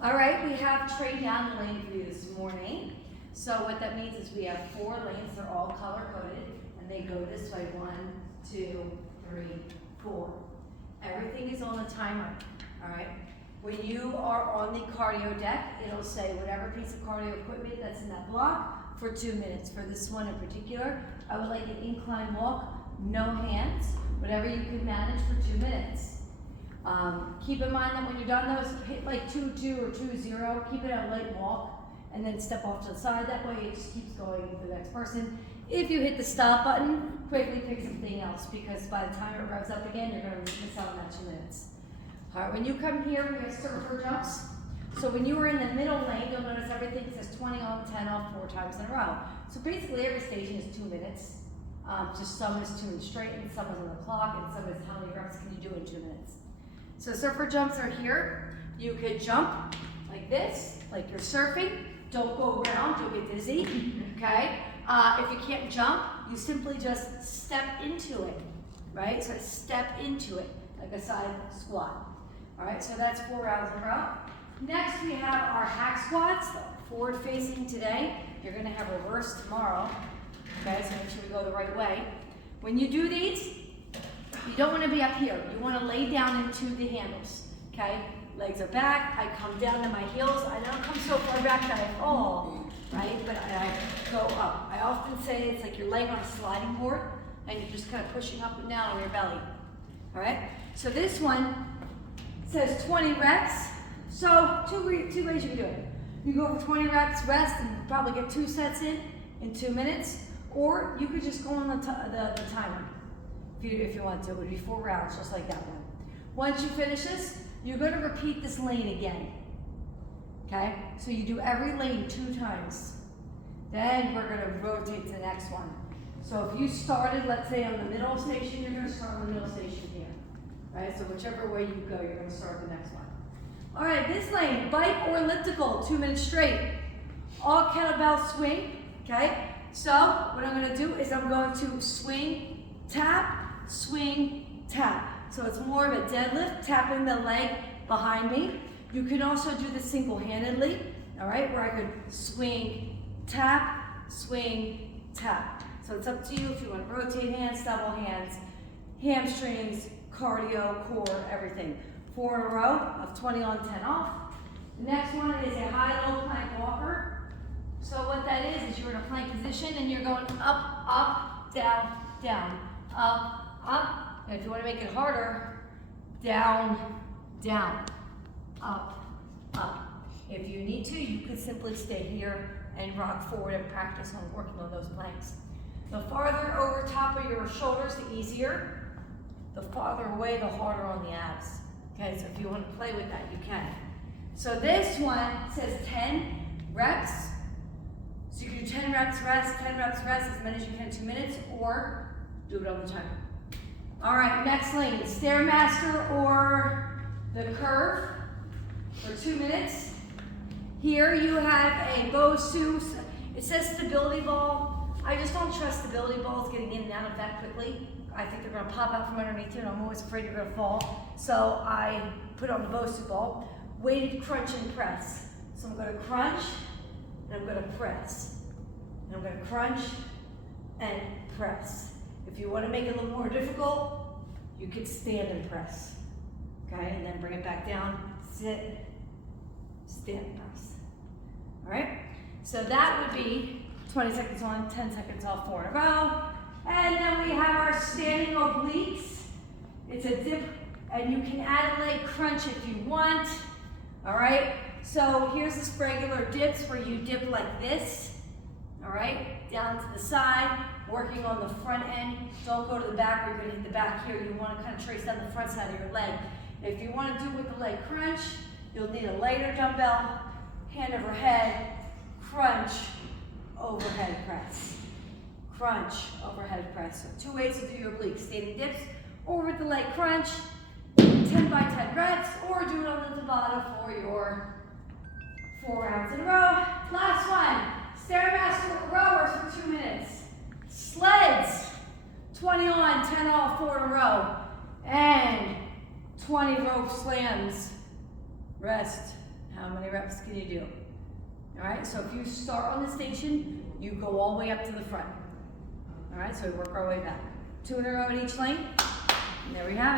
All right, we have trade down the lane for you this morning. So what that means is we have 4 lanes, they're all color coded, and they go this way, 1, 2, 3, 4. Everything is on a timer, all right? When you are on the cardio deck, it'll say whatever piece of cardio equipment that's in that block for 2 minutes. For this one in particular, I would like an incline walk, no hands, whatever you can manage for 2 minutes. Keep in mind that when you're done those, hit like 2-2 or 2-0, keep it a light walk, and then step off to the side. That way it just keeps going for the next person. If you hit the stop button, quickly pick something else, because by the time it revs up again, you're going to miss out on that 2 minutes. All right, when you come here, we have surfer jumps. So when you are in the middle lane, you'll notice everything says 20 on, 10 off, 4 times in a row. So basically every station is 2 minutes. Just some is 2 minutes straight, and some is on the clock, and some is how many reps can you do in 2 minutes. So surfer jumps are here. You could jump like this, like you're surfing. Don't go around, you'll get dizzy, okay? If you can't jump, you simply just step into it, right? So step into it, like a side squat. All right, so that's 4 rounds in a row. Next, we have our hack squats, forward facing today. You're gonna have reverse tomorrow, okay? So make sure we go the right way. When you do these, you don't want to be up here. You want to lay down into the handles, okay? Legs are back. I come down to my heels. I don't come so far back that I fall, right? But I go up. I often say it's like you're laying on a sliding board and you're just kind of pushing up and down on your belly, all right? So this one says 20 reps. So two ways you can do it. You go for 20 reps, rest, and probably get 2 sets in 2 minutes, or you could just go on the timer. If you want to, it would be 4 rounds, just like that one. Once you finish this, you're going to repeat this lane again. Okay? So you do every lane 2 times. Then we're going to rotate to the next one. So if you started, let's say, on the middle station, you're going to start on the middle station here. Right? So whichever way you go, you're going to start the next one. All right, this lane, bike or elliptical, 2 minutes straight. All kettlebell swing. Okay? So what I'm going to do is I'm going to swing, tap, swing, tap. So it's more of a deadlift, tapping the leg behind me. You can also do this single-handedly, all right, where I could swing, tap, So it's up to you if you want to rotate hands, double hands, hamstrings, cardio, core, everything. 4 in a row of 20 on, 10 off. The next one is a high-low plank walker. So what that is you're in a plank position and you're going up, up, down, down, up, up. And if you want to make it harder, down, down, up, up. If you need to, you could simply stay here and rock forward and practice on working on those planks. The farther over top of your shoulders, the easier. The farther away, the harder on the abs. Okay, so if you want to play with that, you can. So this one says 10 reps. So you can do 10 reps rest, 10 reps rest, as many as you can in 2 minutes, or do it all the time. All right, next lane, Stairmaster or the curve for 2 minutes. Here you have a Bosu. It says stability ball. I just don't trust stability balls getting in and out of that quickly. I think they're gonna pop out from underneath you and I'm always afraid you're gonna fall. So I put on the Bosu ball. Weighted crunch and press. So I'm gonna crunch and I'm gonna press. And I'm gonna crunch and press. If you want to make it a little more difficult, you could stand and press. Okay, and then bring it back down, sit, stand and press. All right, so that would be 20 seconds on, 10 seconds off, 4 in a row. And then we have our standing obliques. It's a dip, and you can add a leg crunch if you want. All right, so here's this regular dips where you dip like this. All right, down to the side, working on the front end. Don't go to the back where you're gonna hit the back here. You wanna kind of trace down the front side of your leg. If you wanna do it with the leg crunch, you'll need a lighter dumbbell, hand over head, crunch, overhead press. Crunch, overhead press. So 2 ways to do your obliques, standing dips, or with the leg crunch, 10 by 10 reps, or do it on the Tabata for your 4 rounds in a row. Last one. Stairmaster rowers for 2 minutes. Sleds, 20 on, 10 off, 4 in a row. And 20 rope slams. Rest, How many reps can you do? All right, so if you start on the station, you go all the way up to the front. All right, so we work our way back. 2 in a row at each lane, and there we have it.